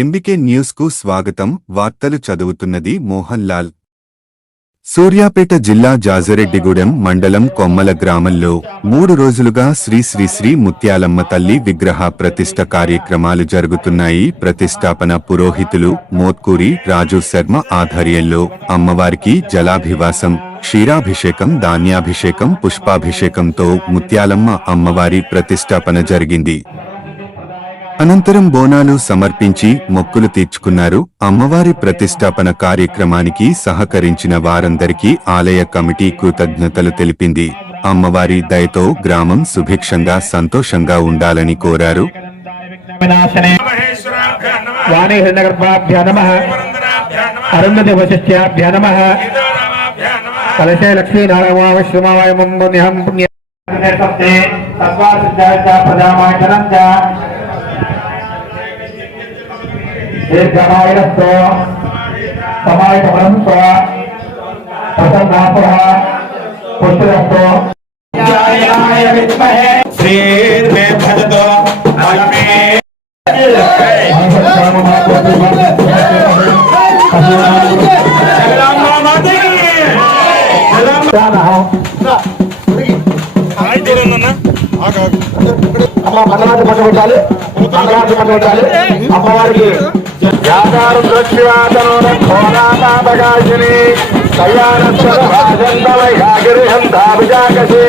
MBK న్యూస్కు స్వాగతం. వార్తలు చదువుతున్నది మోహన్ లాల్ సూర్యాపేట జిల్లా జాజరెడ్డిగూడెం మండలం కొమ్మల గ్రామంలో మూడు రోజులుగా శ్రీ శ్రీ శ్రీ ముత్యాలమ్మ తల్లి విగ్రహ ప్రతిష్ట కార్యక్రమాలు జరుగుతున్నాయి. ప్రతిష్టాపన పురోహితులు మోత్కూరి రాజు శర్మ ఆధ్వర్యంలో అమ్మవారికి జలాభివాసం క్షీరాభిషేకం ధాన్యాభిషేకం పుష్పాభిషేకంతో ముత్యాలమ్మ అమ్మవారి ప్రతిష్టాపన జరిగింది. అనంతరం బోనాలు సమర్పించి మొక్కులు తీర్చుకున్నారు. అమ్మవారి ప్రతిష్టాపన కార్యక్రమానికి సహకరించిన వారందరికీ ఆలయ కమిటీ కృతజ్ఞతలు తెలిపింది. అమ్మవారి దయతో గ్రామం సుభిక్షంగా సంతోషంగా ఉండాలని కోరారు నమ పురంధరాభ్యాం నమః అరుంధతి వశిష్ట్యాభ్యా నమ సీతారామాభ్యాం నమః కలశే లక్ష్మీనారాయణశ్రమావాయమం పుణ్యం పుణ్య ప్రజామాచరం దీర్ఘమాయనస్తో సమాయతమనంతో ప్రసన్నాపుర పుష్టిరస్తో శ్రీర్మే భజతో అలమే జగదాంబా మాతకి హాయ్ తీరన్న అమ్మ మంగళాన్ని పట్టుబట్టాలి మంగళాన్ని పట్టుబట్టాలి అమ్మవారికి వ్యాపారం దృష్టివాదన కోలాపాపగాసిని కళ్యాణంతరహాజంతవయాగిరిహంతాభిజాకసే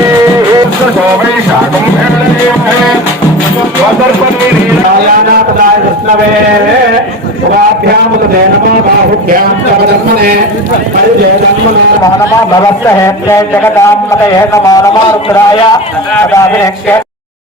నమో నమో రుద్రాయ.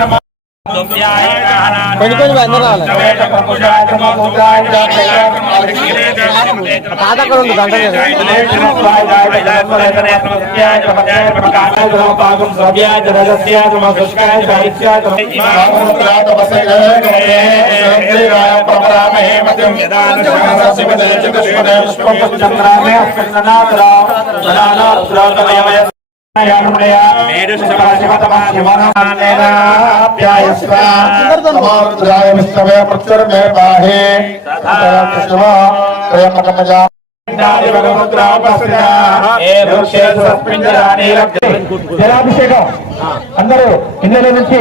నమ కొన్ని కొన్ని వందనాలు తేనా అక్కడ ఉంది గంట శంకర శ్రీమదే తస్కర నామపదయ నమో అందరూ జలాభిషేకం అందరూ నుంచి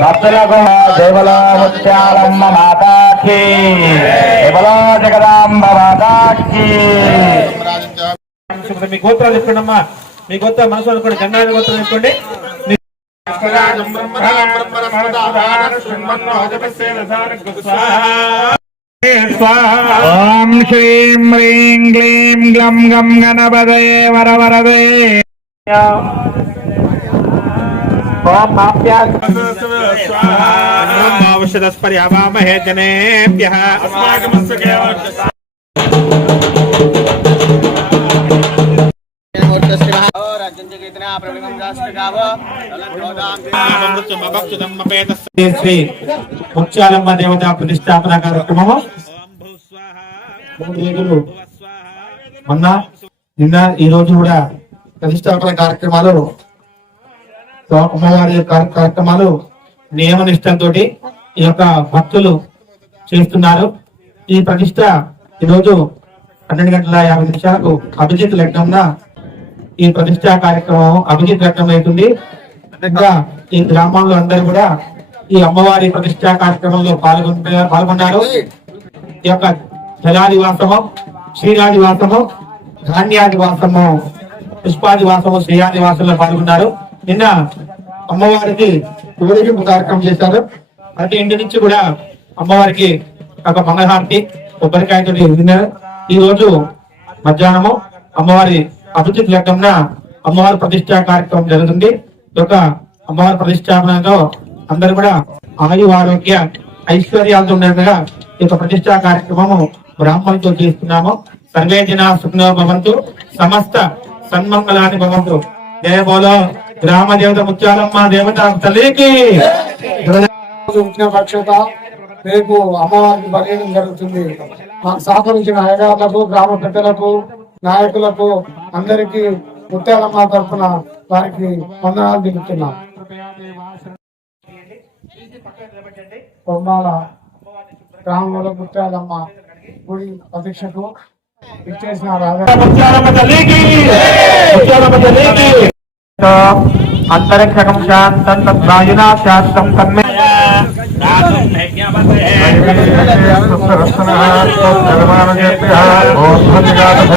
భక్తులకు ముత్యాలమ్మ మాతాకి. జగదాంబ మాతాకి మీ గోత్రాలు చెప్పండి అమ్మా మీ గోత్ర మనసు అనుకోండి గంగాని గోత్రం చెప్పండి ఓం శ్రీం హ్రీం క్లీం గ్లం గం గణపదయే జనేభ్యః శ్రీ దేవత ప్రతిష్టాపన కార్యక్రమము. మూడు రోజులు మొన్న నిన్న ఈ రోజు కూడా ప్రతిష్టాపన కార్యక్రమాలు అమ్మవారి కార్యక్రమాలు నియమ నిష్టంతో ఈ యొక్క భక్తులు చేస్తున్నారు. ఈ ప్రతిష్ట ఈరోజు పన్నెండు గంటల యాభై నిమిషాలకు అభిజిత్ లగ్నంన ఈ ప్రతిష్టా కార్యక్రమం అభిజిత్ లగ్నం ఈ గ్రామంలో అందరూ కూడా ఈ అమ్మవారి ప్రతిష్టా కార్యక్రమంలో పాల్గొంటున్నారు పాల్గొన్నారు ఈ యొక్క జలాదివాసము శ్రీరాదివాసము ధాన్యాదివాసము పుష్పాదివాసము శ్రీయాదివాసంలో పాల్గొన్నారు నిన్న అమ్మవారికి ఊరేగింపు కార్యక్రమం చేశారు. ప్రతి ఇంటి నుంచి కూడా అమ్మవారికి ఒక మంగళహారతి కొబ్బరికాయతో ఈ రోజు మధ్యాహ్నము అమ్మవారి అభిజిత్ లగ్నంన అమ్మవారి ప్రతిష్టా కార్యక్రమం జరుగుతుంది. ఒక యొక్క అమ్మవారి ప్రతిష్టాపనలో అందరూ కూడా ఆయు ఆరోగ్య ఐశ్వర్యాలతో ఉండగా ఈ యొక్క ప్రతిష్టా కార్యక్రమము బ్రాహ్మణులతో చేస్తున్నాము. సర్వే జన భవంతు. సమస్త సన్మంగళాన్ని భవంతు. దేవోలో గ్రామ దేవత ముత్యాలమ్మ దేవత తల్లికి. పక్షత రేపు అమ్మవారికి బలియడం జరుగుతుంది. మాకు సహకరించిన అయ్యగారులకు గ్రామ పెద్దలకు నాయకులకు అందరికీ ముత్యాలమ్మ తరఫున వారికి వందనాలు దిగుతున్నాం కొమ్మాల గ్రామంలో ముత్యాలమ్మ గుడి ప్రతిష్టకు ఇచ్చేసిన అంతరిక్షకం శాంతం తద్వాయునా శాంతం తన్మే. ఆ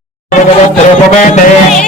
శమకమాసేత్